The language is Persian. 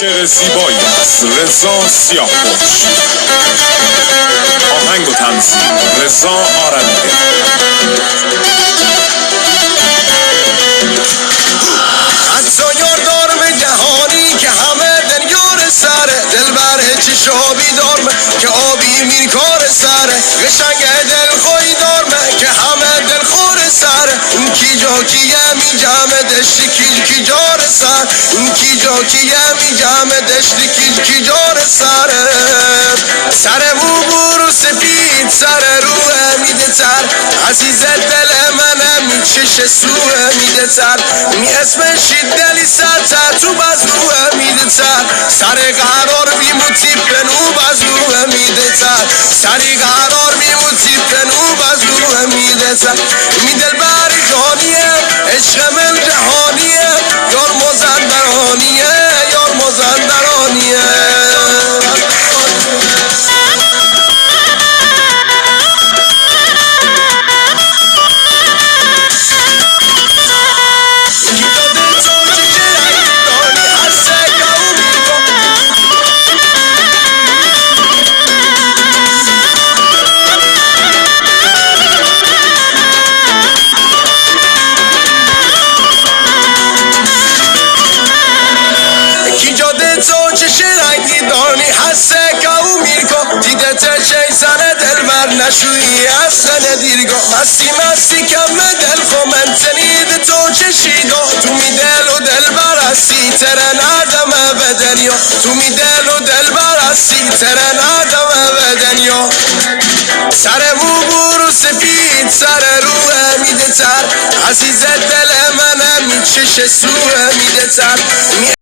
شعر زیبایی از رضا سیاه‌پشت. آهنگ و تنظیم رضا آرمیده. حتی یاردارم جهانی که همه دنیار سره، دلبر چشابی دارم که آبی میرکار سره، قشنگ دل خوی دارم که همه دل خور سره. اون کی جا کیه می جمع دشتی کی جار سر، اون کی جا کیه می جمع دشتی کی جار سره. سر مو برو سفید سر روه میده تر، عزیز دل منم می چش سوه میده تر، می اسمشی دلی سر تو بزروه میده تر، سر قرار بیموتی پنو بزروه میده تر، سری قرار بیموتی پنو بزروه میده تر. می دل بری جانیه عشق من جهانیه، یار مازندرانیه یار مازندرانیه. نشویی اصلا دیرگاه مستی مستی کم دل خو من تنید تو چشیدا، تو می دل و دل برستی تره ندم به دنیا، تو می دل و دل برستی تره ندم به دنیا. سر مو برو سفید سر روه میده تر، عزیز دل منم می چش سوه میده تر.